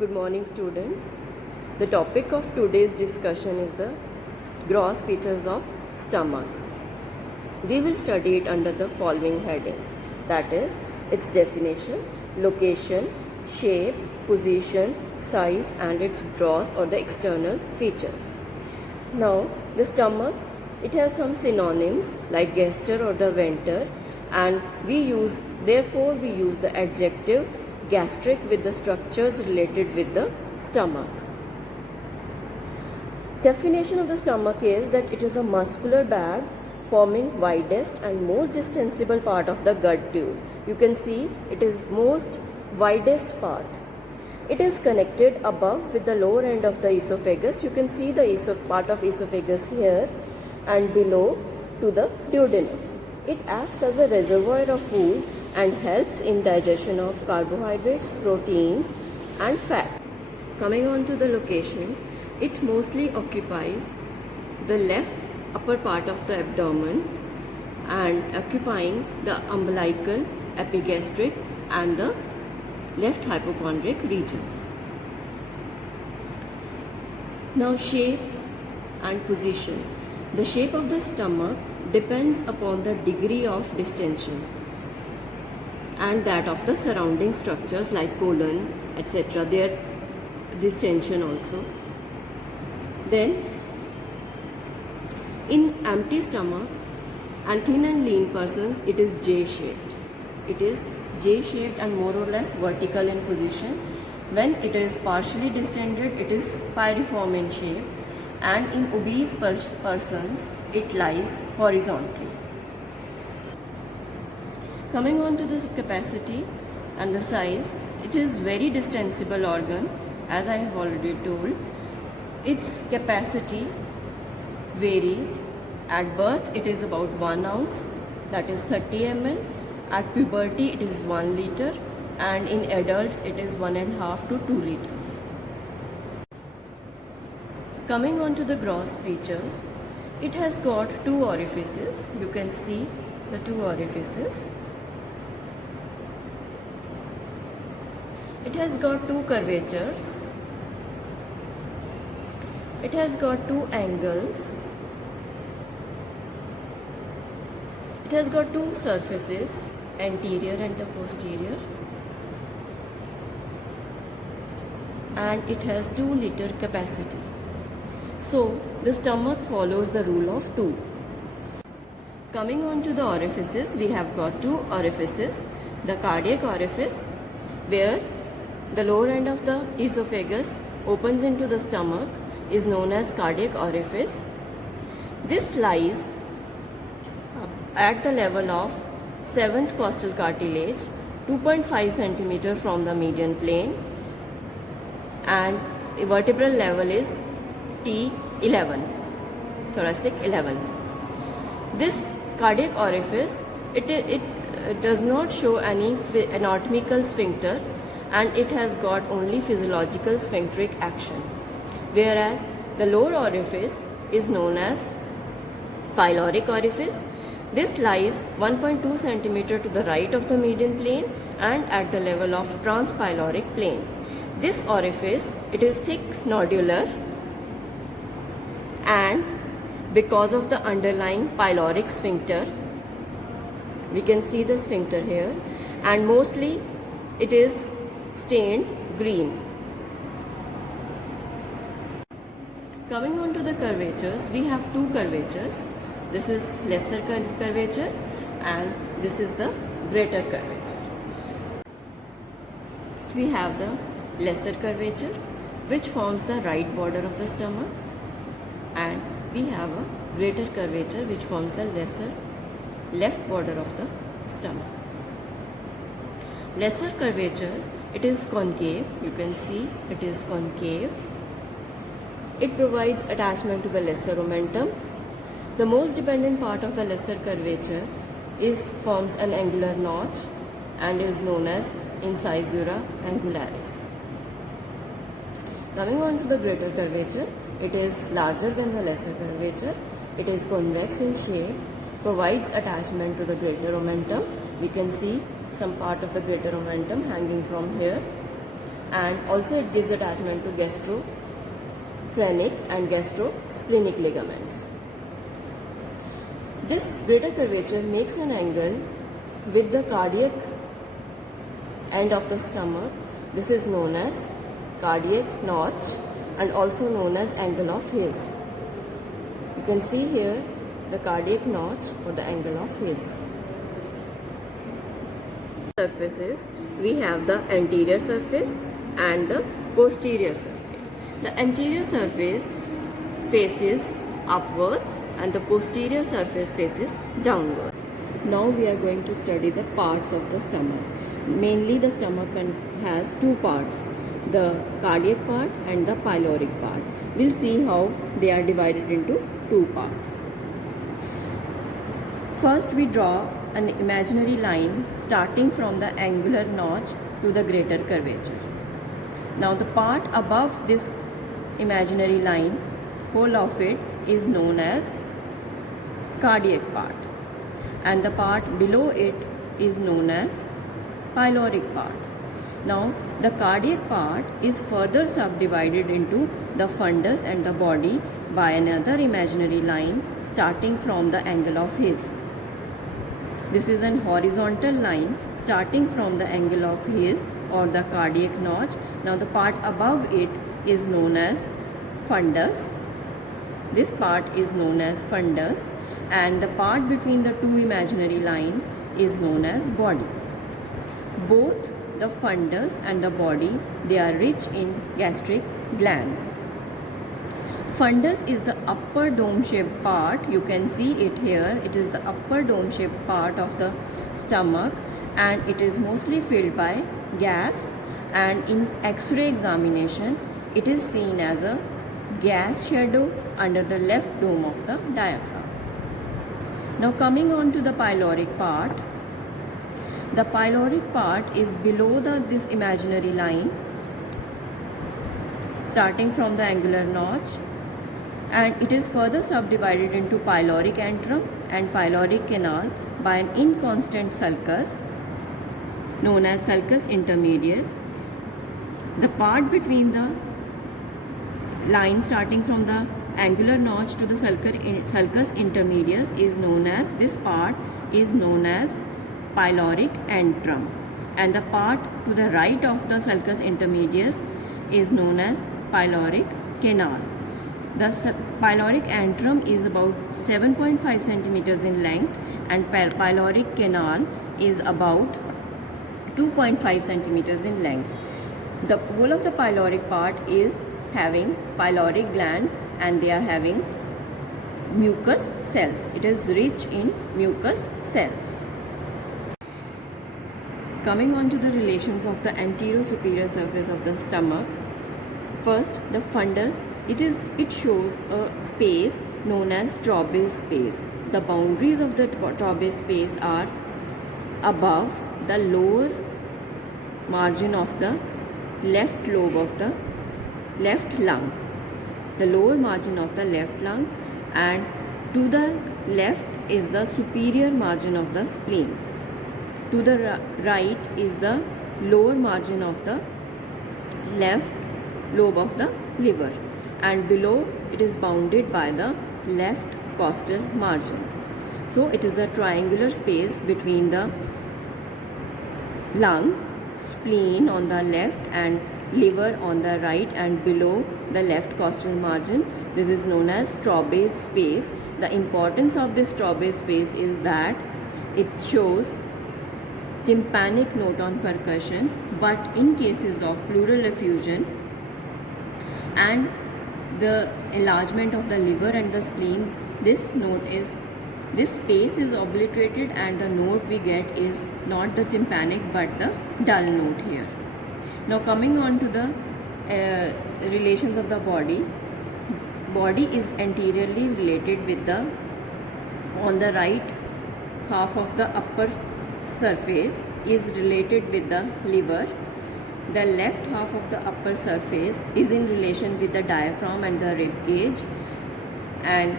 Good morning, students. The topic of today's discussion is the gross features of stomach. We will study it under the following headings, that is, its definition, location, shape, position, size and its gross or the external features. Now, the stomach, it has some synonyms like gaster or the venter, and therefore we use the adjective gastric with the structures related with the stomach. Definition of the stomach is that it is a muscular bag forming widest and most distensible part of the gut tube. You can see it is most widest part. It is connected above with the lower end of the esophagus. You can see the part of esophagus here, and below to the duodenum. It acts as a reservoir of food and helps in digestion of carbohydrates, proteins and fat. Coming on to the location, it mostly occupies the left upper part of the abdomen and occupying the umbilical, epigastric and the left hypochondriac region. Now, shape and position. The shape of the stomach depends upon the degree of distension and that of the surrounding structures like colon, etc. Their distension also. Then, in empty stomach and thin and lean persons, it is J-shaped. It is J-shaped and more or less vertical in position. When it is partially distended, it is pyriform in shape, and in obese persons, it lies horizontally. Coming on to the capacity and the size, it is very distensible organ, as I have already told. Its capacity varies. At birth, it is about 1 ounce, that is 30 ml. At puberty, it is 1 liter, and in adults, it is 1.5 to 2 liters. Coming on to the gross features, it has got 2 orifices. You can see the 2 orifices. It has got 2 curvatures. It has got 2 angles. It has got 2 surfaces, anterior and the posterior. And it has 2 liter capacity. So, the stomach follows the rule of 2. Coming on to the orifices, we have got 2 orifices. The cardiac orifice, where the lower end of the esophagus opens into the stomach, is known as cardiac orifice. This lies at the level of 7th costal cartilage, 2.5 cm from the median plane, and the vertebral level is T11, thoracic 11th. This cardiac orifice, it does not show any anatomical sphincter, and it has got only physiological sphincteric action. Whereas the lower orifice is known as pyloric orifice. This lies 1.2 cm to the right of the median plane and at the level of transpyloric plane. This orifice, it is thick nodular, and because of the underlying pyloric sphincter, we can see the sphincter here, and mostly it is stained green. Coming on to the curvatures, we have 2 curvatures. This is lesser curvature and this is the greater curvature. We have the lesser curvature, which forms the right border of the stomach, and we have a greater curvature which forms the lesser left border of the stomach. Lesser curvature, it is concave. You can see it is concave. It provides attachment to the lesser omentum. The most dependent part of the lesser curvature forms an angular notch and is known as incisura angularis. Coming on to the greater curvature, it is larger than the lesser curvature. It is convex in shape, provides attachment to the greater omentum. We can see some part of the greater omentum hanging from here. and also it gives attachment to gastrophrenic and gastrosplenic ligaments. This greater curvature makes an angle with the cardiac end of the stomach. This is known as cardiac notch and also known as angle of His. You can see here the cardiac notch or the angle of His. Surfaces, we have the anterior surface and the posterior surface. The anterior surface faces upwards and the posterior surface faces downward. Now we are going to study the parts of the stomach. Mainly the stomach has two parts, the cardiac part and the pyloric part. We'll see how they are divided into two parts. First we draw an imaginary line starting from the angular notch to the greater curvature. Now the part above this imaginary line, whole of it is known as cardiac part, and the part below it is known as pyloric part. Now the cardiac part is further subdivided into the fundus and the body by another imaginary line starting from the angle of His. This is an horizontal line starting from the angle of His or the cardiac notch. Now the part above it is known as fundus. This part is known as fundus, and the part between the two imaginary lines is known as body. Both the fundus and the body, they are rich in gastric glands. Fundus is the upper dome-shaped part. You can see it here. It is the upper dome-shaped part of the stomach, and it is mostly filled by gas, and in X-ray examination it is seen as a gas shadow under the left dome of the diaphragm. Now coming on to the pyloric part. The pyloric part is below this imaginary line starting from the angular notch, and it is further subdivided into pyloric antrum and pyloric canal by an inconstant sulcus known as sulcus intermedius. The part between the line starting from the angular notch to the sulcus intermedius is known as, this part is known as pyloric antrum, and the part to the right of the sulcus intermedius is known as pyloric canal. The pyloric antrum is about 7.5 centimeters in length, and pyloric canal is about 2.5 centimeters in length. The whole of the pyloric part is having pyloric glands, and they are having mucus cells. It is rich in mucus cells. Coming on to the relations of the anterior superior surface of the stomach. First, the fundus, it shows a space known as Traube space. The boundaries of the Traube space are above the lower margin of the left lobe of the left lung, the lower margin of the left lung, and to the left is the superior margin of the spleen. To the right is the lower margin of the left lobe of the liver, and below it is bounded by the left costal margin. So it is a triangular space between the lung, spleen on the left and liver on the right, and below the left costal margin. This is known as Traube space. The importance of this Traube space is that it shows tympanic note on percussion, but in cases of pleural effusion and the enlargement of the liver and the spleen, this space is obliterated, and the note we get is not the tympanic but the dull note here. Now coming on to the relations of the body. Body is anteriorly related with the, on the right half of the upper surface is related with the liver. The left half of the upper surface is in relation with the diaphragm and the rib cage, and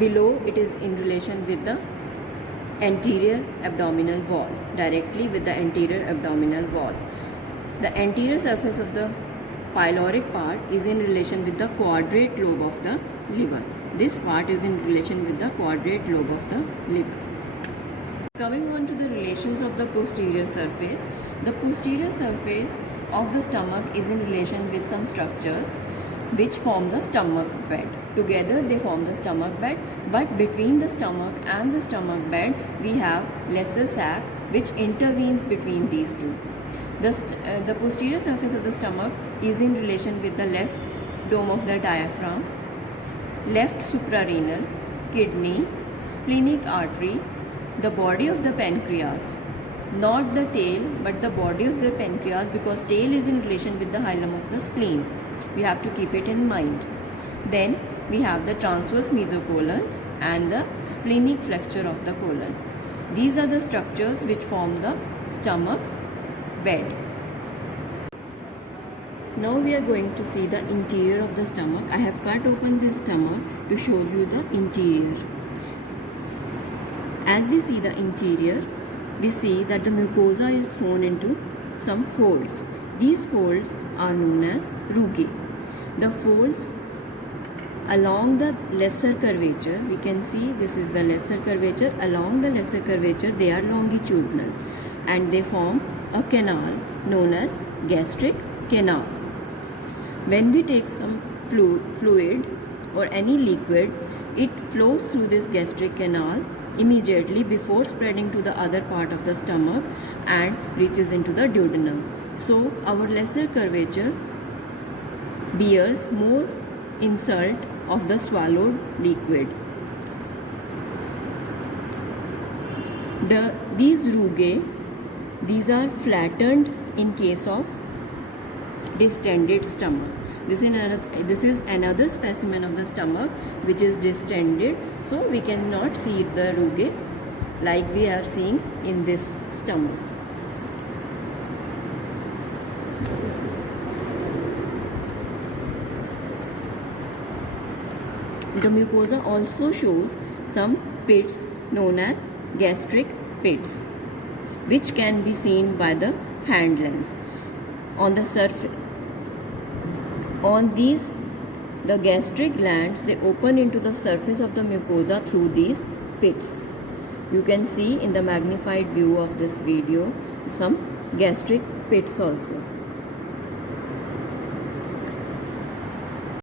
below it is in relation with the anterior abdominal wall, directly with the anterior abdominal wall. The anterior surface of the pyloric part is in relation with the quadrate lobe of the liver. This part is in relation with the quadrate lobe of the liver. Coming on to the relations of the posterior surface of the stomach is in relation with some structures which form the stomach bed. Together they form the stomach bed, but between the stomach and the stomach bed we have lesser sac which intervenes between these two. The posterior surface of the stomach is in relation with the left dome of the diaphragm, left suprarenal, kidney, splenic artery, the body of the pancreas, not the tail but the body of the pancreas, because tail is in relation with the hilum of the spleen. We have to keep it in mind. Then we have the transverse mesocolon and the splenic flexure of the colon. These are the structures which form the stomach bed. Now we are going to see the interior of the stomach. I have cut open this stomach to show you the interior. As we see the interior, we see that the mucosa is thrown into some folds. These folds are known as rugae. The folds along the lesser curvature, we can see this is the lesser curvature. Along the lesser curvature, they are longitudinal and they form a canal known as gastric canal. When we take some fluid or any liquid, it flows through this gastric canal immediately before spreading to the other part of the stomach and reaches into the duodenum. So our lesser curvature bears more insult of the swallowed liquid. These rugae, these are flattened in case of distended stomach. This is another specimen of the stomach which is distended, so we cannot see the rugae like we are seeing in this stomach. The mucosa also shows some pits known as gastric pits, which can be seen by the hand lens. On the surface, on these, the gastric glands, they open into the surface of the mucosa through these pits. You can see in the magnified view of this video some gastric pits also.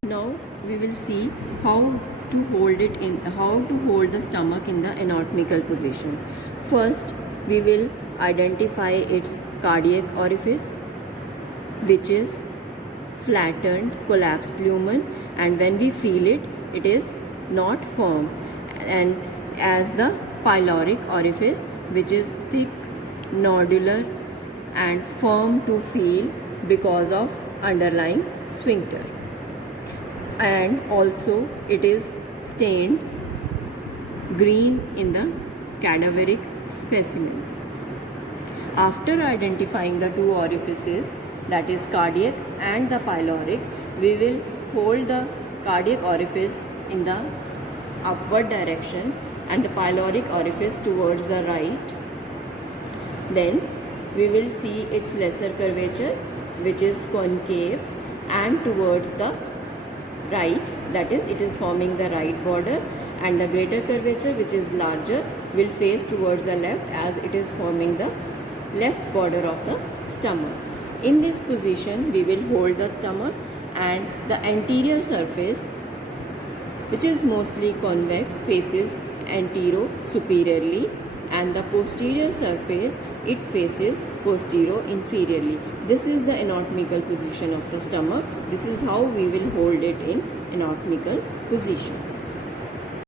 Now we will see how to hold the stomach in the anatomical position. First, we will identify its cardiac orifice, which is flattened, collapsed lumen, and when we feel it, it is not firm, and as the pyloric orifice, which is thick, nodular and firm to feel because of underlying sphincter, and also it is stained green in the cadaveric specimens. After identifying the two orifices, that is cardiac and the pyloric, we will hold the cardiac orifice in the upward direction and the pyloric orifice towards the right. Then we will see its lesser curvature, which is concave and towards the right, that is, it is forming the right border, and the greater curvature, which is larger, will face towards the left as it is forming the left border of the stomach. In this position, we will hold the stomach, and the anterior surface, which is mostly convex, faces antero-superiorly, and the posterior surface, it faces posterior-inferiorly. This is the anatomical position of the stomach. This is how we will hold it in anatomical position.